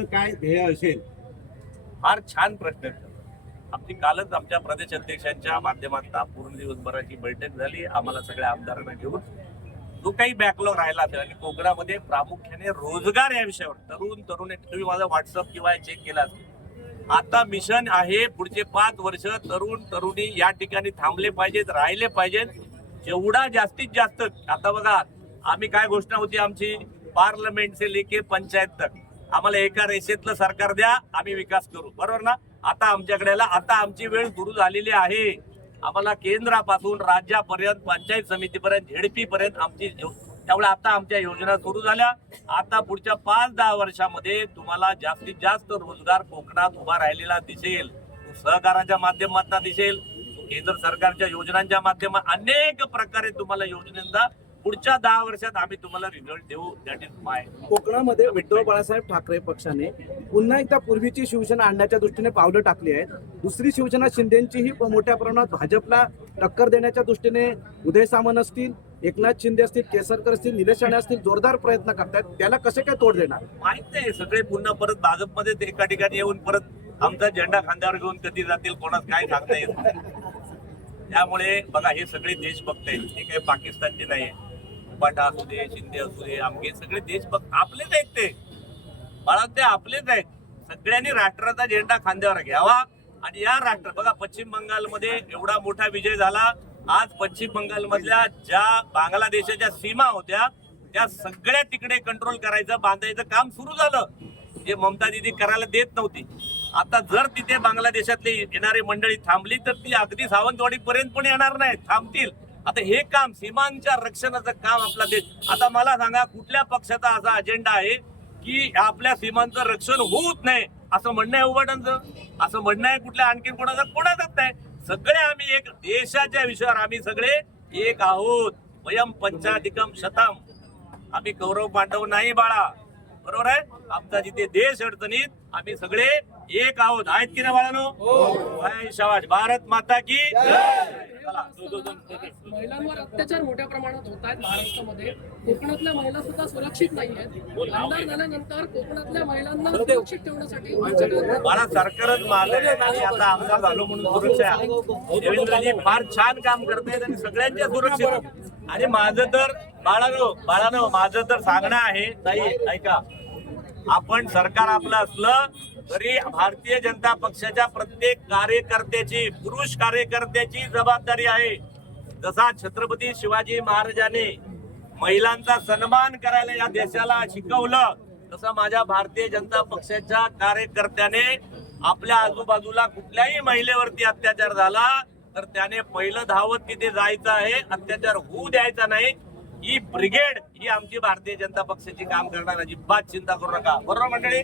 आपलं काय ध्येय असेल? फार छान प्रश्न आहे. आमची कालच आमच्या प्रदेश अध्यक्षांच्या माध्यमातून पूर्ण दिवसभराची बैठक झाली. आम्हाला सगळ्या आमदारांना घेऊन जो काही बॅकलॉग राहिला असेल आणि कोकणामध्ये प्रामुख्याने रोजगार या विषयावर तरुण तुम्ही माझा व्हॉट्सअप किंवा चेक केला असेल. आता मिशन आहे पुढचे 5 वर्ष तरुणी या ठिकाणी थांबले पाहिजेत, राहिले पाहिजेत. जेवढा जास्तीत जास्त आता बघा आम्ही काय घोषणा होती आमची, पार्लमेंट से लेके पंचायत तक आम्हाला एका रेषेतलं सरकार द्या, आम्ही विकास करू, बरोबर ना. आता आमच्याकडे आता आमची वेळ सुरू झालेली आहे. आम्हाला केंद्रापासून राज्यापर्यंत पंचायत समितीपर्यंत झेडपी पर्यंत आमची त्यामुळे आता आमच्या योजना सुरू झाल्या. आता पुढच्या 5-10 वर्षामध्ये तुम्हाला जास्तीत जास्त रोजगार कोकणात उभा राहिलेला दिसेल. सहकाराच्या माध्यमातून दिसेल, केंद्र सरकारच्या योजनांच्या माध्यमात अनेक प्रकारे तुम्हाला योजनेचा पुढच्या 10 वर्षात आम्ही तुम्हाला रिझल्ट देऊ. दॅट इज माय. कोकणामध्ये उद्धव बाळासाहेब ठाकरे पक्षाने पुन्हा एकदा पूर्वीची शिवसेना आणण्याच्या दृष्टीने पावलं टाकली आहेत. दुसरी शिवसेना शिंदेचीही मोठ्या प्रमाणात भाजपला टक्कर देण्याच्या दृष्टीने उदय सामंत असतील, एकनाथ शिंदे असतील, केसरकर असतील, निलेश राणे असतील जोरदार प्रयत्न करतात. त्याला कसे काय तोड देणार? माहित नाही. सगळे पुन्हा परत भाजपमध्ये एका ठिकाणी येऊन परत आमचा झेंडा खांद्यावर घेऊन कधी जातील कोणाच काय सांगता येत नाही. त्यामुळे बघा हे सगळे देशभक्त आहेत. हे काही पाकिस्तानचे नाही आहे. उबाटा असू दे, शिंदे असू दे, आमचे सगळे देशभक्त आपलेच आहेत. ते बाळा ते आपलेच आहेत. सगळ्यांनी राष्ट्राचा झेंडा खांद्यावर घ्यावा आणि या राष्ट्र बघा पश्चिम बंगालमध्ये एवढा मोठा विजय झाला. आज पश्चिम बंगाल मधल्या ज्या बांगलादेशाच्या सीमा होत्या त्या सगळ्या तिकडे कंट्रोल करायचं, बांधायचं काम सुरू झालं. जे ममता दिदी करायला देत नव्हती. आता जर तिथे बांगलादेशातली येणारी मंडळी थांबली तर ती अगदी सावंतवाडी पर्यंत पण येणार नाही, थांबतील. आता हे काम सीमांच्या रक्षणाचं काम आपला देश. आता मला सांगा कुठल्या पक्षाचा असा अजेंडा आहे की आपल्या सीमांचं रक्षण होऊच नाही असं म्हणणं आहे उभाटांचं, असं म्हणणं आहे कुठल्या आणखी कोणाचंच नाही. सगळे आम्ही एक देशाच्या विषयावर आम्ही सगळे एक आहोत. वयम पंचाधिकम शतम. आम्ही कौरव पांडव नाही बाळा, बरोबर आहे. आमचा जिथे देश अडचणीत आम्ही सगळे एक आहोत. आहेत की नाही बाळांनो? शाबाश. भारत माता की महिलांवर अत्याचार मोठ्या प्रमाणात होत आहेत महाराष्ट्रामध्ये. कोकणातल्या महिला सुद्धा सुरक्षित नाही आहेत. आमदार झाल्यानंतर कोकणातल्या महिलांना सुरक्षित ठेवण्यासाठी मला सरकारच मागणी आणि आता आमदार झालो म्हणून सुरक्षा. देवेंद्रजी फार छान काम करतायत आणि सगळ्यांच्या सुरक्षित. आणि माझं तर बाळानो माझं तर सांगणं आहे ताई ऐका, आपण सरकार आपलं असलं तरी भारतीय जनता पक्षाच्या प्रत्येक कार्यकर्त्याची, पुरुष कार्यकर्त्याची जबाबदारी आहे. जसा छत्रपती शिवाजी महाराजांनी महिलांचा सन्मान करायला या देशाला शिकवलं, तसं माझ्या भारतीय जनता पक्षाच्या कार्यकर्त्याने आपल्या आजूबाजूला कुठल्याही महिलेवरती अत्याचार झाला तर त्याने पहिलं धावत तिथे जायचं आहे, अत्याचार होऊ द्यायचा नाही. ही ब्रिगेड ही आमची भारतीय जनता पक्षाची काम करणार, अजिबात चिंता करू नका, बरोबर मंडळी.